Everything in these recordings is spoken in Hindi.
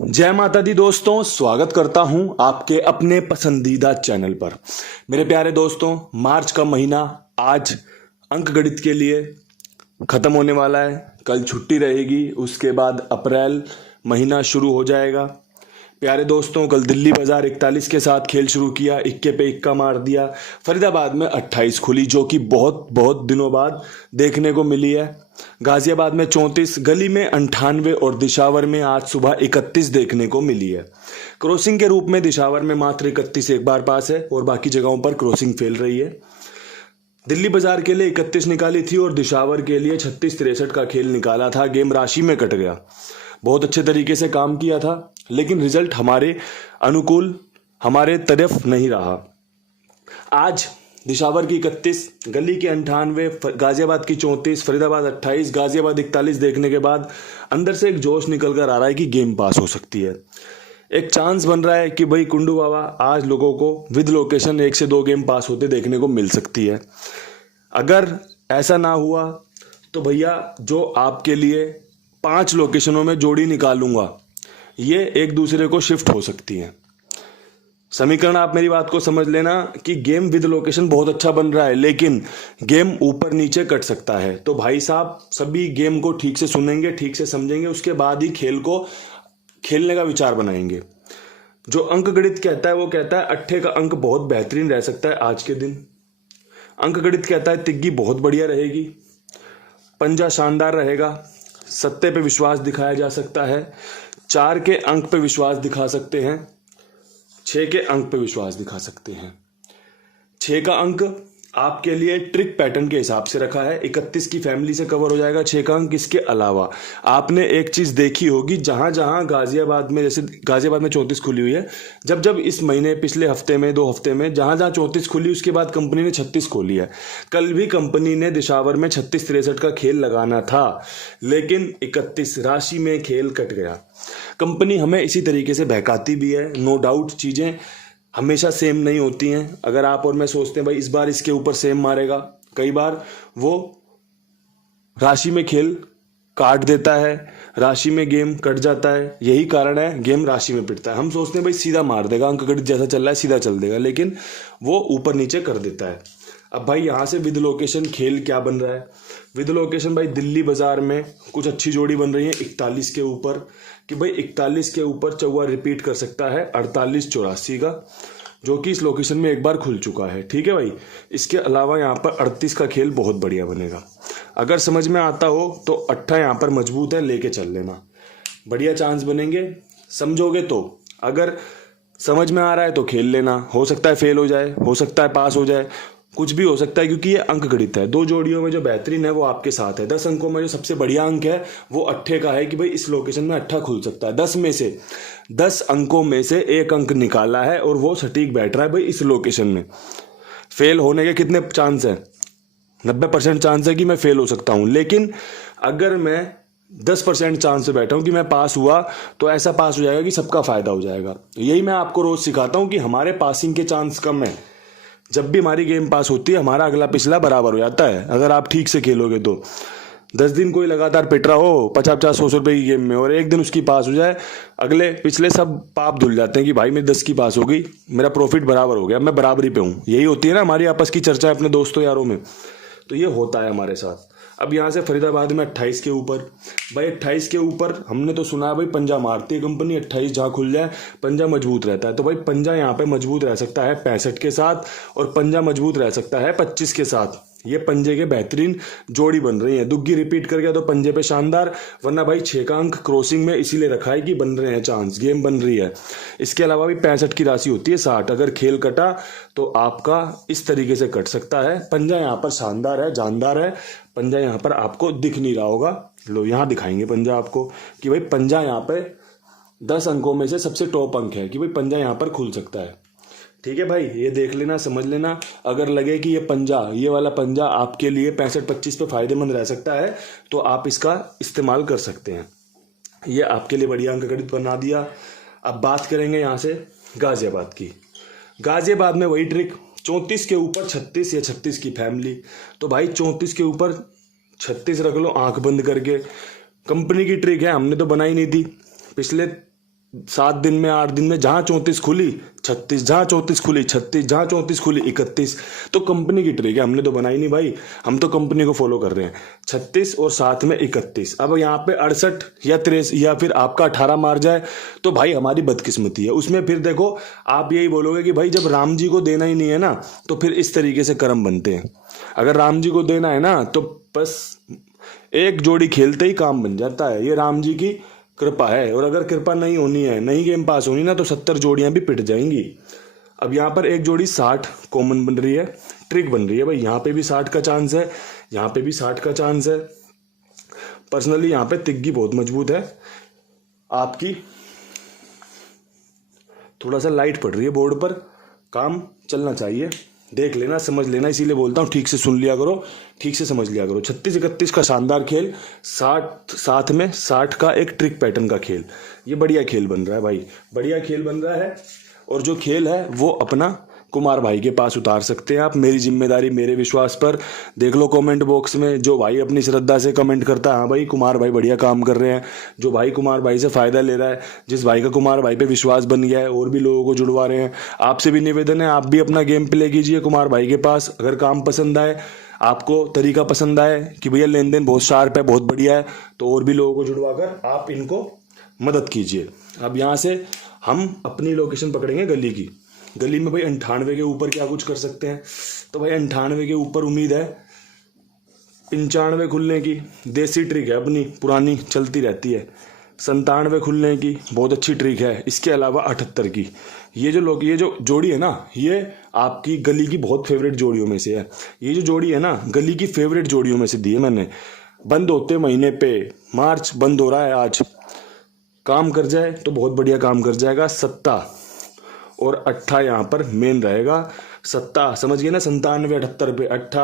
जय माता दी दोस्तों, स्वागत करता हूं आपके अपने पसंदीदा चैनल पर। मेरे प्यारे दोस्तों, मार्च का महीना आज अंक गणित के लिए खत्म होने वाला है। कल छुट्टी रहेगी, उसके बाद अप्रैल महीना शुरू हो जाएगा। प्यारे दोस्तों, कल दिल्ली बाजार 41 के साथ खेल शुरू किया, इक्के पे इक्का मार दिया। फरीदाबाद में 28 खुली, जो कि बहुत बहुत दिनों बाद देखने को मिली है। गाजियाबाद में 34, गली में 98 और दिशावर में आज सुबह 31 देखने को मिली है। क्रॉसिंग के रूप में दिशावर में मात्र 31 एक बार पास है और बाकी जगहों पर क्रॉसिंग फैल रही है। दिल्ली बाजार के लिए 31 निकाली थी और दिशावर के लिए 36-63 का खेल निकाला था। गेम राशि में कट गया। बहुत अच्छे तरीके से काम किया था, लेकिन रिजल्ट हमारे अनुकूल, हमारे तरफ नहीं रहा। आज दिशावर की 31, गली की 98, गाजियाबाद की 34, फरीदाबाद 28, गाजियाबाद 41 देखने के बाद अंदर से एक जोश निकल कर आ रहा है कि गेम पास हो सकती है। एक चांस बन रहा है कि भाई कुंडू बाबा आज लोगों को विद लोकेशन 1 से 2 गेम पास होते देखने को मिल सकती है। अगर ऐसा ना हुआ तो भैया जो आपके लिए 5 लोकेशनों में जोड़ी निकालूंगा, ये एक दूसरे को शिफ्ट हो सकती हैं। समीकरण आप मेरी बात को समझ लेना कि गेम विद लोकेशन बहुत अच्छा बन रहा है, लेकिन गेम ऊपर नीचे कट सकता है। तो भाई साहब, सभी गेम को ठीक से सुनेंगे, ठीक से समझेंगे, उसके बाद ही खेल को खेलने का विचार बनाएंगे। जो अंक गणित कहता है वो कहता है अट्ठे का अंक बहुत बेहतरीन रह सकता है आज के दिन। अंक गणित कहता है तिग्गी बहुत बढ़िया रहेगी, पंजा शानदार रहेगा, सत्ते पे विश्वास दिखाया जा सकता है, 4 के अंक पे विश्वास दिखा सकते हैं, 6 के अंक पे विश्वास दिखा सकते हैं। 6 का अंक आपके लिए ट्रिक पैटर्न के हिसाब से रखा है, 31 की फैमिली से कवर हो जाएगा 6 का अंक। इसके अलावा आपने एक चीज देखी होगी, जहां जहां गाजियाबाद में, जैसे गाजियाबाद में 34 खुली हुई है, जब जब इस महीने पिछले हफ्ते में 2 हफ्ते में जहां जहां 34 खुली, उसके बाद कंपनी ने 36 खोली है। कल भी कंपनी ने दिशावर में 36-63 का खेल लगाना था, लेकिन 31 राशि में खेल कट गया। कंपनी हमें इसी तरीके से बहकाती भी है। नो डाउट चीजें हमेशा सेम नहीं होती हैं। अगर आप और मैं सोचते हैं भाई इस बार इसके ऊपर सेम मारेगा, कई बार वो राशि में खेल काट देता है, राशि में गेम कट जाता है। यही कारण है गेम राशि में पिटता है। हम सोचते हैं भाई सीधा मार देगा, अंक गणित जैसा चल रहा है सीधा चल देगा, लेकिन वो ऊपर नीचे कर देता है। अब भाई यहां से विद लोकेशन खेल क्या बन रहा है? विद लोकेशन भाई दिल्ली बाजार में कुछ अच्छी जोड़ी बन रही है 41 के ऊपर, कि भाई 41 के ऊपर चौवा रिपीट कर सकता है 48-84 का, जो कि इस लोकेशन में एक बार खुल चुका है। ठीक है भाई। इसके अलावा यहाँ पर 38 का खेल बहुत बढ़िया बनेगा। अगर समझ में आता हो तो 8 यहाँ पर मजबूत है, लेके चल लेना, बढ़िया चांस बनेंगे। समझोगे तो, अगर समझ में आ रहा है तो खेल लेना। हो सकता है फेल हो जाए, हो सकता है पास हो जाए, कुछ भी हो सकता है, क्योंकि ये अंक गणित है। 2 जोड़ियों में जो बेहतरीन है वो आपके साथ है। 10 अंकों में जो सबसे बढ़िया अंक है वो 8 का है, कि भाई इस लोकेशन में 8 खुल सकता है। 10 में से 10 अंकों में से 1 अंक निकाला है और वो सटीक बैठ रहा है भाई इस लोकेशन में। फेल होने के कितने चांस है? 90% चांस है कि मैं फेल हो सकता हूं, लेकिन अगर मैं 10% चांस से बैठा हूं कि मैं पास हुआ, तो ऐसा पास हो जाएगा कि सबका फायदा हो जाएगा। यही मैं आपको रोज सिखाता हूं कि हमारे पासिंग के चांस कम है। जब भी हमारी गेम पास होती है, हमारा अगला पिछला बराबर हो जाता है, अगर आप ठीक से खेलोगे तो। 10 दिन कोई लगातार पिट रहा हो 50-50-100 रुपए की गेम में, और एक दिन उसकी पास हो जाए, अगले पिछले सब पाप धुल जाते हैं कि भाई मेरी 10 की पास हो गई, मेरा प्रॉफिट बराबर हो गया, मैं बराबरी पे हूँ। यही होती है ना हमारी आपस की चर्चा अपने दोस्तों यारों में। तो ये होता है हमारे साथ। अब यहाँ से फरीदाबाद में 28 के ऊपर, भाई 28 के ऊपर हमने तो सुना है भाई पंजा मारती है कंपनी, 28 जहाँ खुल जाए पंजा मजबूत रहता है। तो भाई पंजा यहाँ पे मजबूत रह सकता है 65 के साथ, और पंजा मजबूत रह सकता है 25 के साथ। ये पंजे के बेहतरीन जोड़ी बन रही है। दुग्गी रिपीट कर गया तो पंजे पे शानदार, वरना भाई 6 का अंक क्रॉसिंग में इसीलिए रखा है कि बन रहे हैं चांस, गेम बन रही है। इसके अलावा भी 65 की राशि होती है 60। अगर खेल कटा तो आपका इस तरीके से कट सकता है। पंजा यहाँ पर शानदार है, जानदार है। पंजा यहाँ पर आपको दिख नहीं रहा होगा, लो यहाँ दिखाएंगे पंजा आपको, कि भाई पंजा यहाँ पे 10 अंकों में से सबसे टॉप अंक है, कि भाई पंजा यहाँ पर खुल सकता है। ठीक है भाई, ये देख लेना, समझ लेना। अगर लगे कि ये पंजा, ये वाला पंजा आपके लिए 65-25 पे फायदेमंद रह सकता है, तो आप इसका इस्तेमाल कर सकते हैं। ये आपके लिए बढ़िया अंक गणित बना दिया। अब बात करेंगे यहाँ से गाजियाबाद की। गाजियाबाद में वही ट्रिक, 34 के ऊपर 36 या 36 की फैमिली। तो भाई 34 के ऊपर 36 रख लो आंख बंद करके। कंपनी की ट्रिक है, हमने तो बनाई नहीं थी। पिछले 7 दिन में 8 दिन में जहां 34 खुली 36, जहां 34 खुली 36, जहां 34 खुली 31। तो कंपनी की ट्रिक है, हमने तो बनाई नहीं भाई, हम तो कंपनी को फॉलो कर रहे हैं। 36 और साथ में 31। अब यहाँ पे 68 या 63 या फिर आपका 18 मार जाए तो भाई हमारी बदकिस्मती है। उसमें फिर देखो आप यही बोलोगे कि भाई जब राम जी को देना ही नहीं है ना तो फिर इस तरीके से कर्म बनते हैं। अगर राम जी को देना है ना तो बस एक जोड़ी खेलते ही काम बन जाता है। ये राम जी की कृपा है, और अगर कृपा नहीं होनी है, नहीं गेम पास होनी ना, तो 70 जोड़ियां भी पिट जाएंगी। अब यहाँ पर एक जोड़ी 60 कॉमन बन रही है, ट्रिक बन रही है भाई। यहाँ पे भी 60 का चांस है, यहाँ पे भी 60 का चांस है। पर्सनली यहाँ पे तिग्गी बहुत मजबूत है आपकी। थोड़ा सा लाइट पड़ रही है बोर्ड पर, काम चलना चाहिए, देख लेना समझ लेना, इसीलिए बोलता हूँ ठीक से सुन लिया करो, ठीक से समझ लिया करो। 36-31 का शानदार खेल, 60 साथ में 60 का एक ट्रिक पैटर्न का खेल, ये बढ़िया खेल बन रहा है भाई, बढ़िया खेल बन रहा है। और जो खेल है वो अपना कुमार भाई के पास उतार सकते हैं आप। मेरी जिम्मेदारी मेरे विश्वास पर। देख लो कमेंट बॉक्स में जो भाई अपनी श्रद्धा से कमेंट करता है, हाँ भाई कुमार भाई बढ़िया काम कर रहे हैं, जो भाई कुमार भाई से फायदा ले रहा है, जिस भाई का कुमार भाई पे विश्वास बन गया है, और भी लोगों को जुड़वा रहे हैं। आपसे भी निवेदन है, आप भी अपना गेम प्ले कीजिए कुमार भाई के पास। अगर काम पसंद आए, आपको तरीका पसंद आए कि भैया लेन देन बहुत शार्प है, बहुत बढ़िया है, तो और भी लोगों को जुड़वा कर आप इनको मदद कीजिए। अब यहाँ से हम अपनी लोकेशन पकड़ेंगे गली की। गली में भाई 98 के ऊपर क्या कुछ कर सकते हैं, तो भाई 98 के ऊपर उम्मीद है 95 खुलने की, देसी ट्रिक है अपनी, पुरानी चलती रहती है। 97 खुलने की बहुत अच्छी ट्रिक है। इसके अलावा 78 की, ये जो जोड़ी है ना, ये आपकी गली की बहुत फेवरेट जोड़ियों में से है। ये जो जोड़ी है ना, गली की फेवरेट जोड़ियों में से दी है मैंने। बंद होते महीने पे, मार्च बंद हो रहा है आज, काम कर जाए तो बहुत बढ़िया काम कर जाएगा। 7 और 8 यहाँ पर मेन रहेगा। 7 समझ गए ना, 97 78 पे 8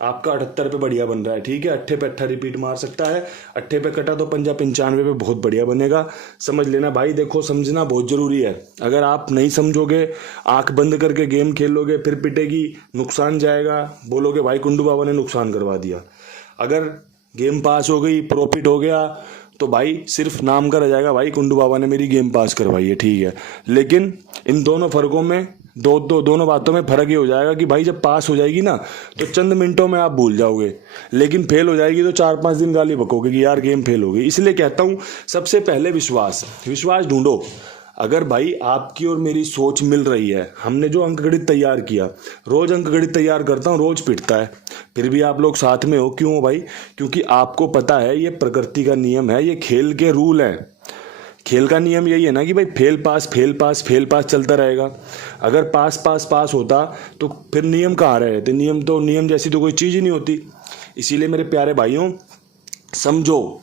आपका 78 पे बढ़िया बन रहा है, ठीक है। 8 पे 8 रिपीट मार सकता है, 8 पे कटा तो 95 पे बहुत बढ़िया बनेगा। समझ लेना भाई, देखो समझना बहुत जरूरी है। अगर आप नहीं समझोगे, आंख बंद करके गेम खेलोगे, फिर पिटेगी, नुकसान जाएगा, बोलोगे भाई कुंडू बाबा ने नुकसान करवा दिया। अगर गेम पास हो गई, प्रॉफिट हो गया, तो भाई सिर्फ नाम का रह जाएगा, भाई कुंडू बाबा ने मेरी गेम पास करवाई है, ठीक है। लेकिन इन दोनों फर्कों में दोनों बातों में फर्क ये हो जाएगा कि भाई जब पास हो जाएगी ना तो चंद मिनटों में आप भूल जाओगे, लेकिन फेल हो जाएगी तो 4-5 दिन गाली बकोगे कि यार गेम फेल हो गई। इसलिए कहता हूं सबसे पहले विश्वास ढूंढो। अगर भाई आपकी और मेरी सोच मिल रही है, हमने जो अंकगणित तैयार किया, रोज अंकगणित तैयार करता हूँ, रोज पिटता है, फिर भी आप लोग साथ में हो। क्यों हो भाई? क्योंकि आपको पता है ये प्रकृति का नियम है, ये खेल के रूल हैं। खेल का नियम यही है ना कि भाई फेल पास चलता रहेगा। अगर पास होता तो फिर नियम कहाँ रहे थे? नियम जैसी तो कोई चीज ही नहीं होती। इसीलिए मेरे प्यारे भाइयों समझो,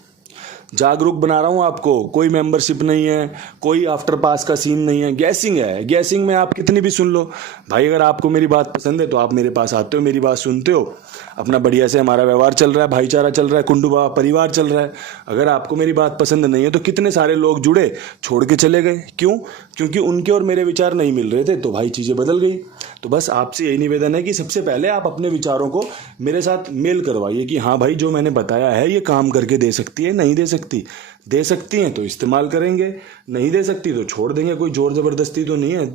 जागरूक बना रहा हूं आपको। कोई मेंबरशिप नहीं है, कोई आफ्टर पास का सीन नहीं है, गैसिंग है। गैसिंग में आप कितनी भी सुन लो भाई, अगर आपको मेरी बात पसंद है तो आप मेरे पास आते हो, मेरी बात सुनते हो, अपना बढ़िया से हमारा व्यवहार चल रहा है, भाईचारा चल रहा है, कुंडू बाबा परिवार चल रहा है। अगर आपको मेरी बात पसंद नहीं है तो कितने सारे लोग जुड़े, छोड़ के चले गए। क्यों? क्योंकि उनके और मेरे विचार नहीं मिल रहे थे, तो भाई चीजें बदल गई। तो बस आपसे यही निवेदन है कि सबसे पहले आप अपने विचारों को मेरे साथ मेल करवाइए कि हाँ भाई जो मैंने बताया है ये काम करके दे सकती है, नहीं दे सकती हैं तो इस्तेमाल करेंगे, नहीं दे सकती तो छोड़ देंगे। कोई जोर जबरदस्ती तो नहीं है।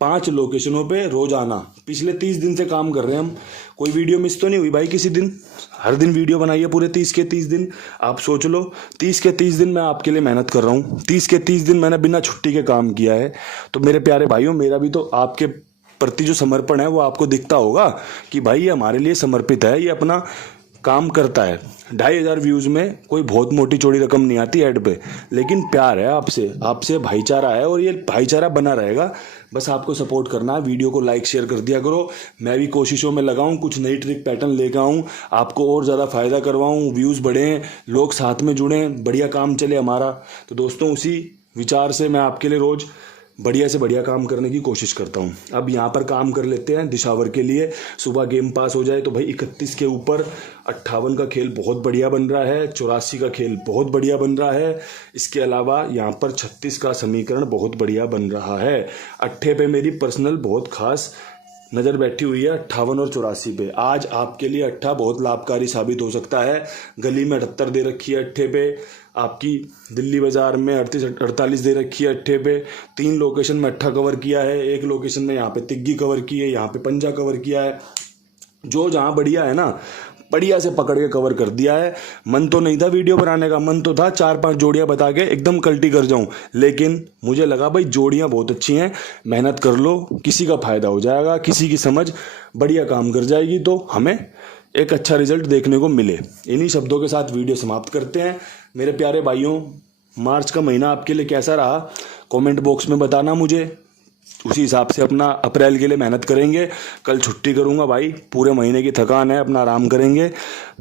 5 लोकेशनों पे रोजाना पिछले 30 दिन से काम कर रहे हैं हम। कोई वीडियो मिस तो नहीं हुई भाई किसी दिन? हर दिन वीडियो बनाइए पूरे 30 के 30 दिन। आप सोच लो 30 के 30 दिन मैं आपके लिए मेहनत कर रहा हूँ, 30 के 30 दिन मैंने बिना छुट्टी के काम किया है। तो मेरे प्यारे भाइयों, मेरा भी तो आपके प्रति जो समर्पण है वो आपको दिखता होगा कि भाई ये हमारे लिए समर्पित है, ये अपना काम करता है। 2500 व्यूज में कोई बहुत मोटी चौड़ी रकम नहीं आती ऐड पे, लेकिन प्यार है आपसे भाईचारा है, और ये भाईचारा बना रहेगा। बस आपको सपोर्ट करना है, वीडियो को लाइक शेयर कर दिया करो। मैं भी कोशिशों में लगाऊं, कुछ नई ट्रिक पैटर्न लेकर आऊं, आपको और ज़्यादा फायदा करवाऊं, व्यूज़ बढ़ें, लोग साथ में जुड़ें, बढ़िया काम चले हमारा। तो दोस्तों उसी विचार से मैं आपके लिए रोज़ बढ़िया से बढ़िया काम करने की कोशिश करता हूँ। अब यहाँ पर काम कर लेते हैं दिशावर के लिए। सुबह गेम पास हो जाए तो भाई 31 के ऊपर 58 का खेल बहुत बढ़िया बन रहा है, 84 का खेल बहुत बढ़िया बन रहा है। इसके अलावा यहाँ पर 36 का समीकरण बहुत बढ़िया बन रहा है। 8 पे मेरी पर्सनल बहुत खास नज़र बैठी हुई है 58 और 84 पे। आज आपके लिए अट्ठा बहुत लाभकारी साबित हो सकता है। गली में 78 दे रखी है अट्ठे पे, आपकी दिल्ली बाजार में 38-48 दे रखी है अट्ठे पे। 3 लोकेशन में अट्ठा कवर किया है, एक लोकेशन में यहाँ पे तिग्गी कवर की है, यहाँ पे पंजा कवर किया है। जो जहाँ बढ़िया है ना, बढ़िया से पकड़ के कवर कर दिया है। मन तो नहीं था वीडियो बनाने का, मन तो था 4-5 जोड़ियां बता के एकदम कल्टी कर जाऊं, लेकिन मुझे लगा भाई जोड़ियां बहुत अच्छी हैं, मेहनत कर लो, किसी का फायदा हो जाएगा, किसी की समझ बढ़िया काम कर जाएगी तो हमें एक अच्छा रिजल्ट देखने को मिले। इन्हीं शब्दों के साथ वीडियो समाप्त करते हैं। मेरे प्यारे भाइयों, मार्च का महीना आपके लिए कैसा रहा कमेंट बॉक्स में बताना मुझे। उसी हिसाब से अपना अप्रैल के लिए मेहनत करेंगे। कल छुट्टी करूंगा भाई, पूरे महीने की थकान है, अपना आराम करेंगे,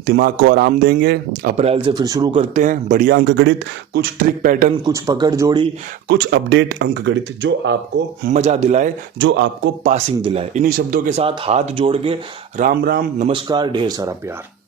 दिमाग को आराम देंगे। अप्रैल से फिर शुरू करते हैं बढ़िया अंक गणित, कुछ ट्रिक पैटर्न, कुछ पकड़ जोड़ी, कुछ अपडेट अंक गणित जो आपको मजा दिलाए, जो आपको पासिंग दिलाए। इन्हीं शब्दों के साथ हाथ जोड़ के राम राम, नमस्कार, ढेर सारा प्यार।